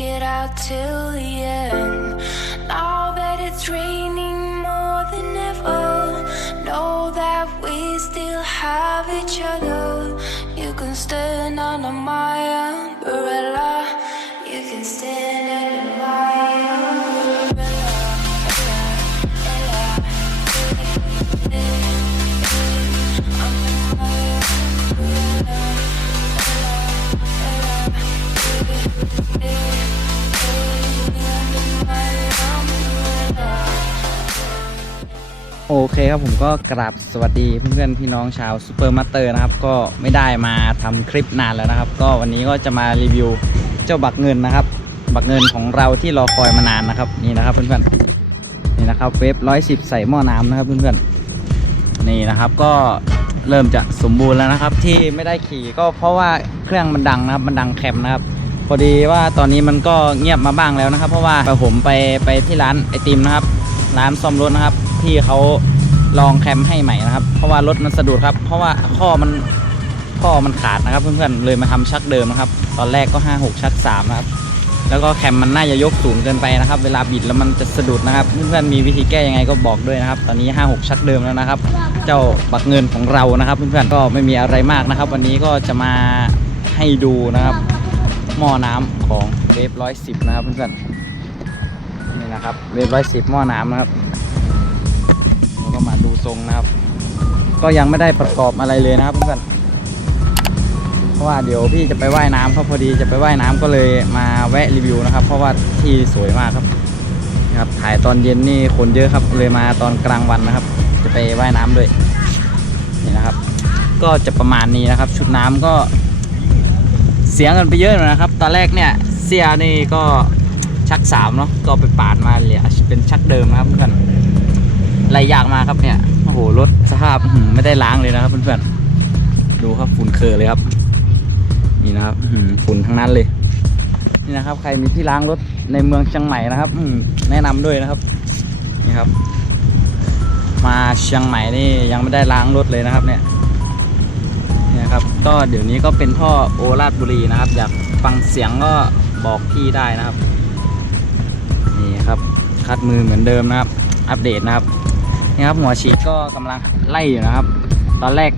it out till the end. Now that it's raining more than ever, know that we still have each other. You can stand under my ครับผมก็กราบสวัสดีเพื่อนๆพี่น้องชาวซูเปอร์มาสเตอร์นะครับ ก็ไม่ได้มาทำคลิปนานแล้วนะครับ ก็วันนี้ก็จะมารีวิวเจ้าบักเงินนะครับ บักเงินของเราที่รอคอยมานานนะครับนี่นะครับเพื่อนๆนี่นะครับเวฟร้อยสิบใส่หม้อน้ำนะครับเพื่อนๆนี่นะครับก็เริ่มจะสมบูรณ์แล้วนะครับ ที่ไม่ได้ขี่ก็เพราะว่าเครื่องมันดังนะครับมันดังแคมนะครับพอดีว่าตอนนี้มันก็เงียบมาบ้างแล้วนะครับ เพราะว่าผมไปไปที่ร้านไอติมนะครับร้านซ่อมรถนะครับ ที่เขา ลองแคมให้ใหม่นะครับ เพราะว่ารถมันสะดุดครับ เพราะว่าข้อมันข้อมันขาดนะครับ เพื่อนๆเลยมาทำชักเดิมนะครับ ตอนแรกก็ 5 6 ชัก3นะครับแล้วก็แคมมันน่าจะยกสูงเกินไปนะครับ เวลาบิดแล้วมันจะสะดุดนะครับ เพื่อนๆมีวิธีแก้ยังไงก็บอกด้วยนะครับ ตอนนี้ 5 6 ชักเดิมแล้วนะครับ เจ้าบักเงินของเรานะครับ เพื่อนๆก็ไม่มีอะไรมากนะครับ วันนี้ก็จะมาให้ดูนะครับหม้อน้ำของเวฟร้อยสิบนะครับเพื่อนๆนี่นะครับเวฟร้อยสิบหม้อน้ำนะครับ ดูทรงนะครับ ก็ยังไม่ได้ประกอบอะไรเลยนะครับเพื่อนเพราะว่าเดี๋ยวพี่จะไปว่ายน้ำครับพอดีจะไปว่ายน้ำก็เลยมาแวะรีวิวนะครับ เพราะว่าที่สวยมากครับนะครับ ถ่ายตอนเย็นนี่คนเยอะครับ เลยมาตอนกลางวันนะครับ จะไปว่ายน้ำด้วยนี่นะครับ ก็จะประมาณนี้นะครับ ชุดน้ำก็เสียเงินไปเยอะอยนะครับ ตอนแรกเนี่ยเสียนี่ก็ชักสามเนาะก็ไปปาดมาเหลือเป็นชักเดิมนะครับเพื่อน ไรยากมากครับเนี่ยโอ้โหรถสภาพไม่ได้ล้างเลยนะครับเพื่อนๆดูครับฝุ่นเคอะเลยครับ นี่นะครับฝุ่นทั้งนั้นเลย นี่นะครับ ใครมีที่ล้างรถในเมืองเชียงใหม่นะครับอืแนะนำด้วยนะครับ นี่ครับ มาเชียงใหม่นี่ยังไม่ได้ล้างรถเลยนะครับ เนี่ยเนี่ยครับก็เดี๋ยวนี้ก็เป็นท่อโอราชบุรีนะครับ อยากฟังเสียงก็บอกพี่ได้นะครับ นี่ครับคัดมือเหมือนเดิมนะครับ อัปเดตนะครับ นี่ครับหัวฉีดก็กำลังไล่อยู่นะครับ ตอนแรก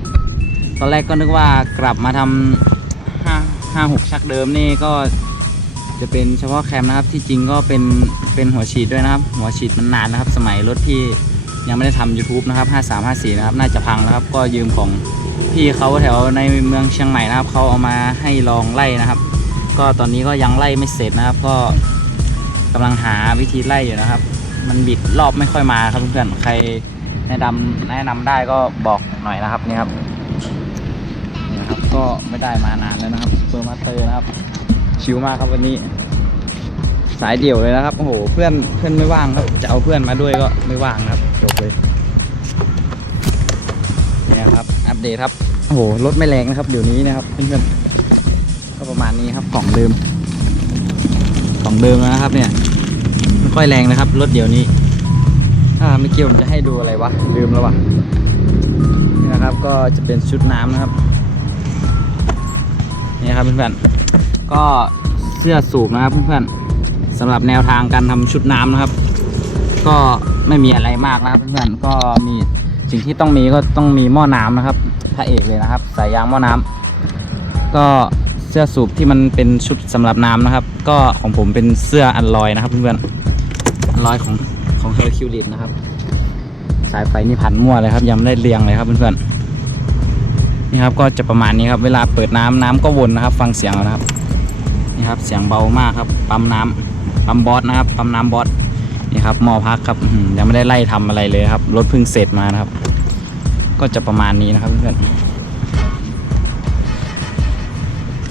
ตอนแรกก็นึกว่ากลับมาทำห้าห้าหกชักเดิมนี่ก็จะเป็นเฉพาะแคมนะครับที่จริงก็เป็นเป็นหัวฉีดด้วยนะครับ หัวฉีดมันนานนะครับ สมัยรถพี่ยังไม่ได้ทำ YouTube นะครับ 5354 นะครับ น่าจะพังนะครับ ก็ยืมของพี่เขาแถวในเมืองเชียงใหม่นะครับ เขาเอามาให้ลองไล่นะครับ ก็ตอนนี้ก็ยังไล่ไม่เสร็จนะครับ ก็กำลังหาวิธีไล่อยู่นะครับ มันบิดรอบไม่ค่อยมาครับเพื่อนๆใคร แนะนำแนะนำได้ก็บอกหน่อยนะครับนี่ครับนี่นะครับ ก็ไม่ได้มานานแล้วนะครับเฟอร์มาเตอร์นะครับ ชิวมากครับวันนี้ สายเดี่ยวเลยนะครับโอ้โหเพื่อนเพื่อนไม่ว่างครับจะเอาเพื่อนมาด้วยก็ไม่ว่างครับจบเลยเนี่ยครับอัปเดตครับโอ้โหรถไม่แรงนะครับเดี๋ยวนี้นะครับเพื่อนๆก็ประมาณนี้ครับของเดิมของเดิมนะครับเนี่ยไม่ค่อยแรงนะครับรถเดี๋ยวนี้ อ่าไม่เกี่ยวผมจะให้ดูอะไรวะ ลืมแล้ววะนี่นะครับก็จะเป็นชุดน้ำนะครับ นี่ครับเพื่อนๆก็เสื้อสูบนะครับเพื่อนๆสำหรับแนวทางการทำชุดน้ำนะครับ ก็ไม่มีอะไรมากนะครับเพื่อนๆก็มีสิ่งที่ต้องมีก็ต้องมีหม้อน้ำนะครับพระเอกเลยนะครับ สายยางหม้อน้ำก็เสื้อสูบที่มันเป็นชุดสำหรับน้ำนะครับ ก็ของผมเป็นเสื้ออันลอยนะครับเพื่อนๆอันลอยของ ของเฮอร์คิวลิสนะครับ สายไฟนี่พันมั่วเลยครับยังไม่ได้เรียงเลยครับเพื่อนๆนี่ครับก็จะประมาณนี้ครับเวลาเปิดน้ำน้ำก็วนนะครับ ฟังเสียงนะครับนี่ครับเสียงเบามากครับปั๊มน้ำปั๊มบอสนะครับปั๊มน้ำบอสนี่ครับหมอพักครับยังไม่ได้ไล่ทำอะไรเลยครับรถเพิ่งเสร็จมานะครับ ก็จะประมาณนี้นะครับเพื่อน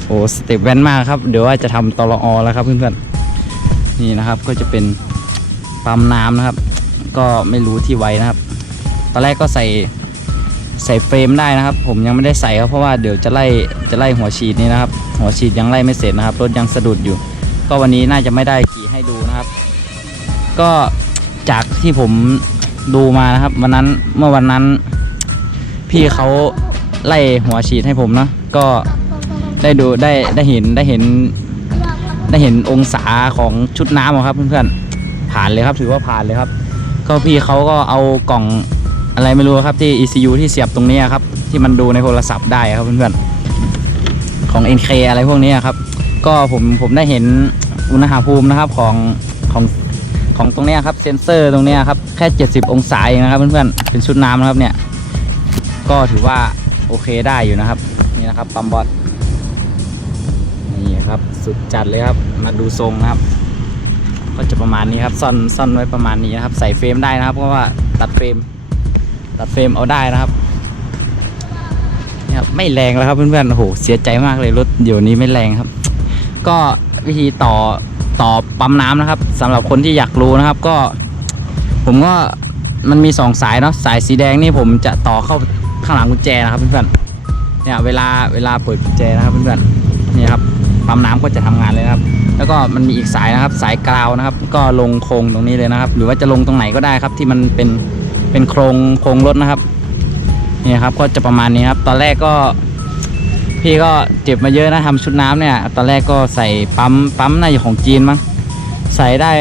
โอ้สเต็ปแว่นมากครับ เดี๋ยวว่าจะทำตลออแล้วครับเพื่อนๆนี่นะครับก็จะเป็น ปั๊มน้ำนะครับ ก็ไม่รู้ที่ไว้นะครับ ตอนแรกก็ใส่ใส่เฟรมได้นะครับ ผมยังไม่ได้ใส่ครับเพราะว่าเดี๋ยวจะไล่จะไล่หัวฉีดนี่นะครับ หัวฉีดยังไล่ไม่เสร็จนะครับรถยังสะดุดอยู่ ก็วันนี้น่าจะไม่ได้ขี่ให้ดูนะครับ ก็จากที่ผมดูมานะครับ วันนั้นเมื่อวันนั้น พี่เขาไล่หัวฉีดให้ผมเนาะก็ได้ดูได้ได้เห็นได้เห็นได้เห็นองศาของชุดน้ำครับเพื่อนๆ ผ่านเลยครับถือว่าผ่านเลยครับ ก็พี่เขาก็เอากล่องอะไรไม่รู้ครับที่ ECU ที่เสียบตรงนี้ครับ ที่มันดูในโทรศัพท์ได้ครับเพื่อนๆของ NK อะไรพวกนี้ครับ ก็ผมผมได้เห็นอุณหภูมินะครับของของของตรงนี้ครับเซนเซอร์ตรงนี้ครับแค่ 70 องศาเองนะครับเพื่อนๆเป็นชุดน้ำนะครับเนี่ยก็ถือว่าโอเคได้อยู่นะครับ นี่นะครับปั๊มบอสนี่ครับสุดจัดเลยครับมาดูทรงนะครับ ก็จะประมาณนี้ครับซ่อนซ่อนไว้ประมาณนี้นะครับ ใส่เฟรมได้นะครับ เพราะว่าตัดเฟรม ตัดเฟรมเอาได้นะครับนี่ครับไม่แรงแล้วครับเพื่อนๆโอ้โหเสียใจมากเลยรถเดี๋ยวนี้ไม่แรงครับ ก็วิธีต่อต่อปั๊มน้ำนะครับสำหรับคนที่อยากรู้นะครับ ก็ ผมก็มันมีสองสายเนาะสายสีแดงนี่ผมจะต่อเข้าข้างหลังกุญแจนะครับเพื่อนๆเนี่ยเวลาเวลาเปิดกุญแจนะครับเพื่อนๆนี่ครับ ปั๊มน้ำก็จะทำงานเลยนะครับ แล้วก็มันมีอีกสายนะครับสายกราวนะครับ ก็ลงโครงตรงนี้เลยนะครับ หรือว่าจะลงตรงไหนก็ได้ครับที่มันเป็นเป็นโครงโครงรถนะครับนี่ครับก็จะประมาณนี้ครับ ตอนแรกก็พี่ก็เจ็บมาเยอะนะทำชุดน้ำเนี่ยตอนแรกก็ใส่ปั๊มปั๊มน่าจะของจีนมั้งใส่ได้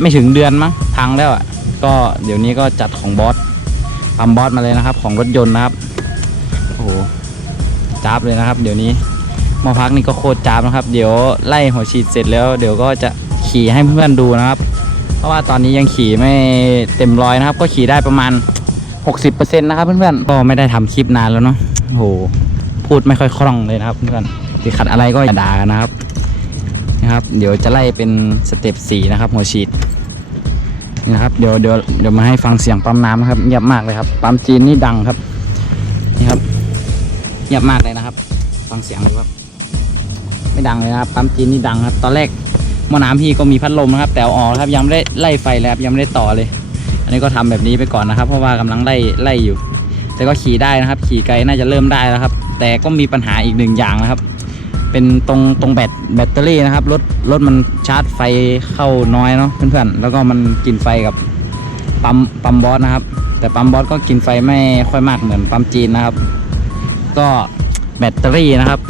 ไม่ถึงเดือนมั้งพังแล้วอะก็เดี๋ยวนี้ก็จัดของบอสปั๊มบอสมาเลยนะครับ ของรถยนต์นะครับโอ้โหจ้าบเลยนะครับ เดี๋ยวนี้ มอพักนี่ก็โคตรจ้าบนะครับ เดี๋ยวไล่หัวฉีดเสร็จแล้ว เดี๋ยวก็จะขี่ให้เพื่อนดูนะครับ เพราะว่าตอนนี้ยังขี่ไม่เต็มร้อยนะครับ ก็ขี่ได้ประมาณ 60%นะครับเพื่อนๆก็ไม่ได้ทำคลิปนานแล้วเนาะโอ้โหพูดไม่ค่อยคล่องเลยนะครับเพื่อนติดขัดอะไรก็อย่าด่ากันนะครับนะครับ เดี๋ยวจะไล่เป็นสเต็ปสี่นะครับหัวฉีดนี่นะครับเดี๋ยวเดี๋ยวเดี๋ยวมาให้ฟังเสียงปั๊มน้ำนะครับเงียบมากเลยครับปั๊มจีนนี่ดังครับนี่ครับเงียบมากเลยนะครับ ฟังเสียงดูครับ ไม่ดังเลยนะครับปั๊มจีนนี่ดังครับ ตอนแรกหม้อน้ำพี่ก็มีพัดลมนะครับ แต่เอาออกครับยังไม่ได้ไล่ไฟเลยครับยังไม่ได้ต่อเลย อันนี้ก็ทำแบบนี้ไปก่อนนะครับ เพราะว่ากำลังไล่ไล่อยู่ แต่ก็ขี่ได้นะครับ ขี่ไกลน่าจะเริ่มได้แล้วครับ แต่ก็มีปัญหาอีกหนึ่งอย่างนะครับ เป็นตรงตรงแบตแบตเตอรี่นะครับรถรถมันชาร์จไฟเข้าน้อยเนาะเพื่อนๆแล้วก็มันกินไฟกับปั๊มปั๊มบอสนะครับ แต่ปั๊มบอสก็กินไฟไม่ค่อยมากเหมือนปั๊มจีนนะครับ ก็แบตเตอรี่นะครับ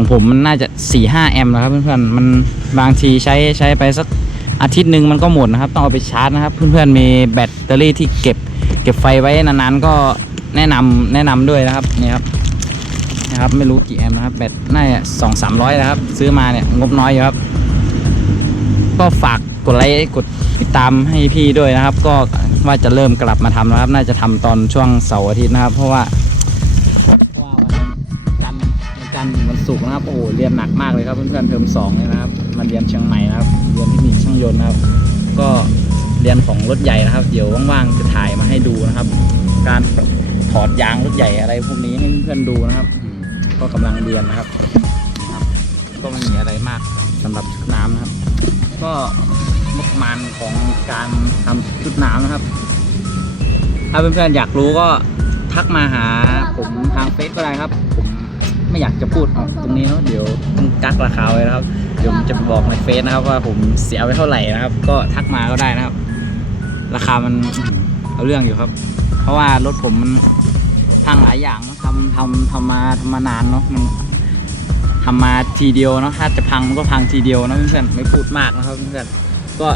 ของผมมันน่าจะ4-5แอมป์นะครับเพื่อนๆมันบางทีใช้ใช้ไปสักอาทิตย์หนึ่งมันก็หมดนะครับต้องเอาไปชาร์จนะครับ เพื่อนๆมีแบตเตอรี่ที่เก็บ เก็บไฟไว้นานๆก็แนะนำแนะนำด้วยนะครับนี่ครับนะครับไม่รู้กี่แอมป์นะครับแบตน่าจะสองสามร้อยนะครับ ซื้อมาเนี่ยงบน้อยอยู่ครับ ก็ฝากกดไลค์กดติดตามให้พี่ด้วยนะครับ ก็ว่าจะเริ่มกลับมาทำนะครับ น่าจะทำตอนช่วงเสาร์อาทิตย์นะครับ เพราะว่า ศุกร์นะครับโอ้โหเรียนหนักมากเลยครับเพื่อนๆเทอมสองเลยนะครับมาเรียนเชียงใหม่นะครับเรียนเทคนิคช่างยนต์นะครับ ก็เรียนของรถใหญ่นะครับ เดี๋ยวว่างๆจะถ่ายมาให้ดูนะครับ การถอดยางรถใหญ่อะไรพวกนี้ให้เพื่อนๆดูนะครับ ก็กำลังเรียนนะครับครับ ก็ไม่มีอะไรมากสำหรับชุดน้ำนะครับ ก็งบประมาณของการทำชุดน้ำนะครับ ถ้าเพื่อนๆอยากรู้ก็ทักมาหาผมทางเฟซก็ได้ครับ ผม ไม่อยากจะพูดออกตรงนี้เนาะเดี๋ยวต้องกักราคาไว้นะครับ เดี๋ยวผมจะบอกในเฟซนะครับ ว่าผมเสียไว้เท่าไหร่นะครับ ก็ทักมาก็ได้นะครับ ราคามันเอาเรื่องอยู่ครับ เพราะว่ารถผมมันพังหลายอย่างทำทำทำมาทำมานานเนาะมันทำมาทีเดียวเนาะถ้าจะพังมันก็พังทีเดียวนะเพื่อนไม่พูดมากนะครับเพื่อนก็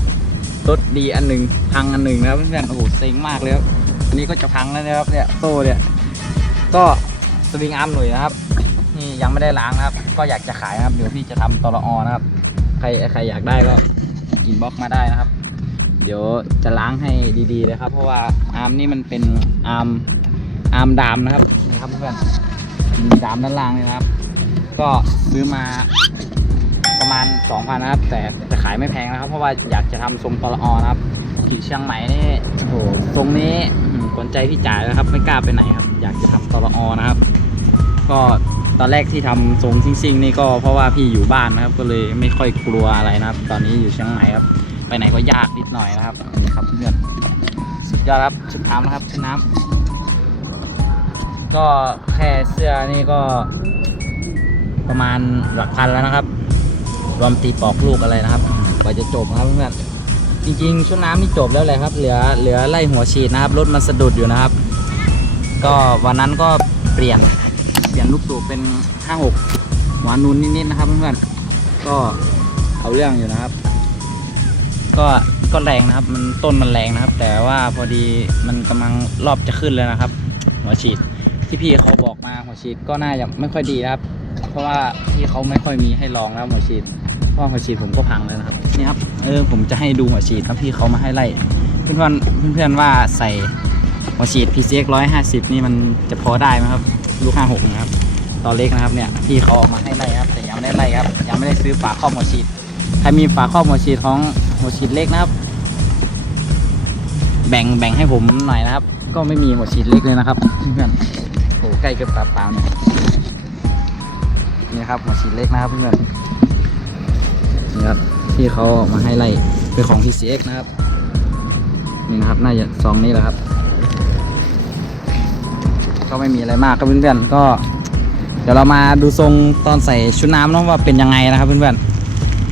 รถดีอันหนึ่งพังอันหนึ่งนะครับเพื่อนโอ้โหเซ็งมากเลยครับอันนี้ก็จะพังแล้วนะครับเนี่ยโซ่เนี่ยก็สวิงอาร์มหน่อยนะครับ นี่ยังไม่ได้ล้างนะครับ ก็อยากจะขายนะครับ เดี๋ยวพี่จะทำตลออนะครับ ใครใครอยากได้ก็อินบ็อกมาได้นะครับ เดี๋ยวจะล้างให้ดีๆเลยครับ เพราะว่าอาร์มนี่มันเป็นอาร์มอาร์มดามนะครับนี่ครับเพื่อนมีดามด้านล่างเลยนะครับ ก็ซื้อมาประมาณ 2,000นะครับ แต่จะขายไม่แพงนะครับ เพราะว่าอยากจะทำทรงตลออนะครับขี่เชียงใหม่นี่โอ้โหทรงนี้อื้อหือกวนใจพี่จ่ายนะครับ ไม่กล้าไปไหนครับ อยากจะทำตลออนะครับ ก็ ตอนแรกที่ทำทรงซิ่งๆนี่ก็เพราะว่าพี่อยู่บ้านนะครับ ก็เลยไม่ค่อยกลัวอะไรนะครับ ตอนนี้อยู่เชียงใหม่ครับ ไปไหนก็ยากนิดหน่อยนะครับนี่ครับเพื่อนสุดยอดครับชุดน้ำนะครับชุดน้ำก็แค่เสื้อนี่ก็ ประมาณหลักพันแล้วนะครับรวมตีปอกลูกอะไรนะครับกว่าจะจบครับเพื่อนจริงๆชุดน้ำนี่จบแล้วแหละครับ เหลือเหลือไล่หัวฉีดนะครับรถมันสะดุดอยู่นะครับ ก็วันนั้นก็เปลี่ยน เปลี่ยนลูกสูบเป็น 56 หัวนูนนิดๆนะครับเพื่อนๆก็เอาเรื่องอยู่นะครับ ก็ก็แรงนะครับ มันต้นมันแรงนะครับ แต่ว่าพอดีมันกำลังรอบจะขึ้นแล้วนะครับ หัวฉีดที่พี่เขาบอกมาหัวฉีดก็น่าจะไม่ค่อยดีนะครับ เพราะว่าพี่เขาไม่ค่อยมีให้ลองแล้วหัวฉีดเพราะหัวฉีดผมก็พังแล้วนะครับนี่ครับเออผมจะให้ดูหัวฉีดครับพี่เขามาให้ไล่เพื่อนๆเพื่อนว่าใส่หัวฉีด PCX 150 นี่มันจะพอได้ไหมครับ ลูก56นะครับตอนเล็กนะครับเนี่ยพี่เขาเอามาให้ไล่ครับแต่ยังไม่ได้ไล่ครับยังไม่ได้ซื้อฝาครอบหัวฉีดใครมีฝาครอบหัวฉีดของหัวฉีดเล็กนะครับ แบ่งแบ่งให้ผมหน่อยนะครับ ก็ไม่มีหัวฉีดเล็กเลยนะครับเพื่อนโอ้ใกล้เกือบปาเปล่าเนี่ยนี่ครับหัวฉีดเล็กนะครับเพื่อนนี่ครับที่เขาเอามาให้ไล่เป็นของ PCX นะครับนี่นะครับน่าจะซองนี้แหละครับ ก็ไม่มีอะไรมากครับเพื่อนๆก็ เดี๋ยวเรามาดูทรงตอนใส่ชุดน้ำเนาะว่าเป็นยังไงนะครับเพื่อน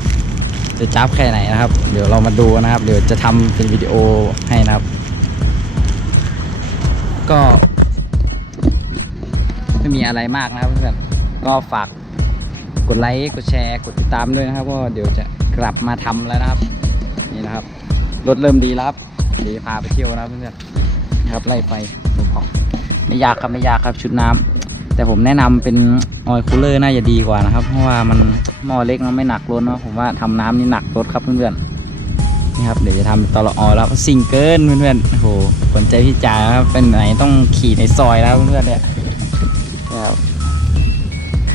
ๆจะจับแค่ไหนนะครับ เดี๋ยวเรามาดูนะครับ เดี๋ยวจะทำเป็นวิดีโอให้นะครับ ก็ ไม่มีอะไรมากนะครับเพื่อนๆก็ฝากกดไลค์กดแชร์กดติดตามด้วยนะครับว่าเดี๋ยวจะกลับมาทำแล้วนะครับ นี่นะครับรถเริ่มดีแล้วครับเดี๋ยวพาไปเที่ยวนะครับเพื่อนๆนะครับไล่ไฟลมของ ไม่ยากครับไม่ยากครับชุดน้ำแต่ผมแนะนำเป็นออยคูลเลอร์น่าจะดีกว่านะครับ เพราะว่ามันหม้อเล็กมันไม่หนักรถเนาะผมว่าทำน้ำนี่หนักรถครับเพื่อนๆนี่ครับเดี๋ยวจะทำตลออแล้วสิ่งเกินเพื่อนๆโอ้โหสนใจพี่จ๋าครับเป็นไหนต้องขี่ในซอยแล้วเพื่อนๆเนี่ยนะครับ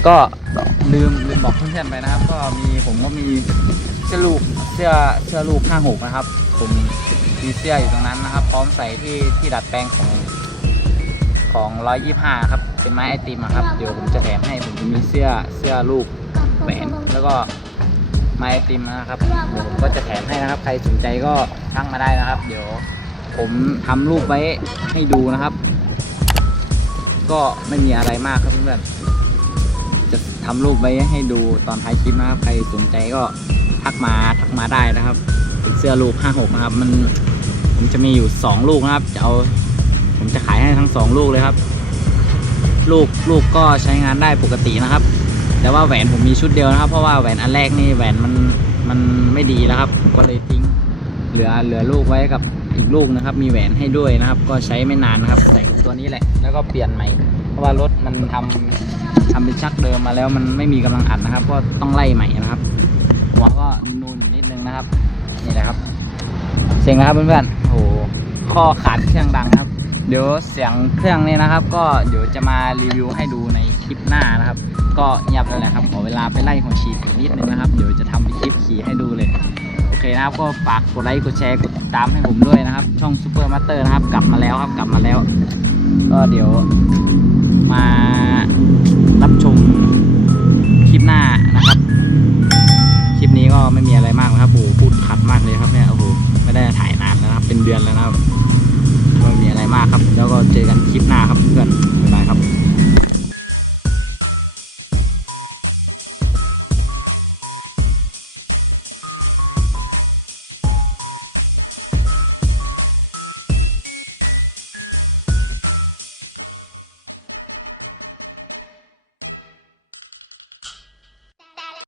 ก็ลืมลืมบอกเพื่อนๆไปนะครับ ก็มีผมก็มีเสื้อลูกเสื้อเสื้อลูก56นะครับ ผมมีเสื้ออยู่ตรงนั้นนะครับ พร้อมใส่ที่ที่ดัดแปลงของ ของ 125 ครับ เป็นไม้ไอติมครับ เดี๋ยวผมจะแถมให้ ผมจะมีเสื้อ เสื้อลูกแหวนแล้วก็ไม้ไอติมนะครับ เดี๋ยวผมก็จะแถมให้นะครับ ใครสนใจก็ทักมาได้นะครับ เดี๋ยวผมทำรูปไว้ให้ดูนะครับ ก็ไม่มีอะไรมากครับเพื่อนจะทำรูปไว้ให้ดูตอนท้ายคลิปนะครับ ใครสนใจก็ทักมาทักมาได้นะครับ เป็นเสื้อลูก 56 นะครับ มันผมจะมีอยู่ 2 ลูกนะครับ จะเอา ผมจะขายให้ทั้งสองลูกเลยครับ ลูกลูกก็ใช้งานได้ปกตินะครับ แต่ว่าแหวนผมมีชุดเดียวนะครับ เพราะว่าแหวนอันแรกนี่แหวนมันมันไม่ดีแล้วครับ ก็เลยทิ้ง เหลือเหลือลูกไว้กับอีกลูกนะครับ มีแหวนให้ด้วยนะครับ ก็ใช้ไม่นานนะครับใส่กับตัวนี้แหละ แล้วก็เปลี่ยนใหม่ เพราะว่ารถมันทำทำเป็นชักเดิมมาแล้วมันไม่มีกำลังอัดนะครับ ก็ต้องไล่ใหม่นะครับ หัวก็นูนอยู่นิดนึงนะครับ นี่แหละครับ เสียงนะครับเพื่อนๆโอ้โหข้อขาดเครื่องดังครับ เดี๋ยวเสียงเครื่องนี้นะครับ ก็เดี๋ยวจะมารีวิวให้ดูในคลิปหน้านะครับ ก็เงียบแล้วแหละครับขอเวลาไปไล่หัวฉีดอีกนิดนึงนะครับ เดี๋ยวจะทำเป็นคลิปขี่ให้ดูเลยโอเคนะครับ ก็ฝากกดไลค์กดแชร์กดติดตามให้ผมด้วยนะครับ ช่องซูเปอร์มาสเตอร์นะครับ กลับมาแล้วครับกลับมาแล้ว ก็เดี๋ยวมารับชมคลิปหน้านะครับ คลิปนี้ก็ไม่มีอะไรมากนะครับโอ้พูดขัดมากเลยครับเนี่ยโอ้โหไม่ได้ถ่ายนานแล้วนะครับเป็นเดือนแล้วนะครับากครับ แล้วก็เจอกันคลิปหน้าครับเพื่อนบ๊ายบายครับ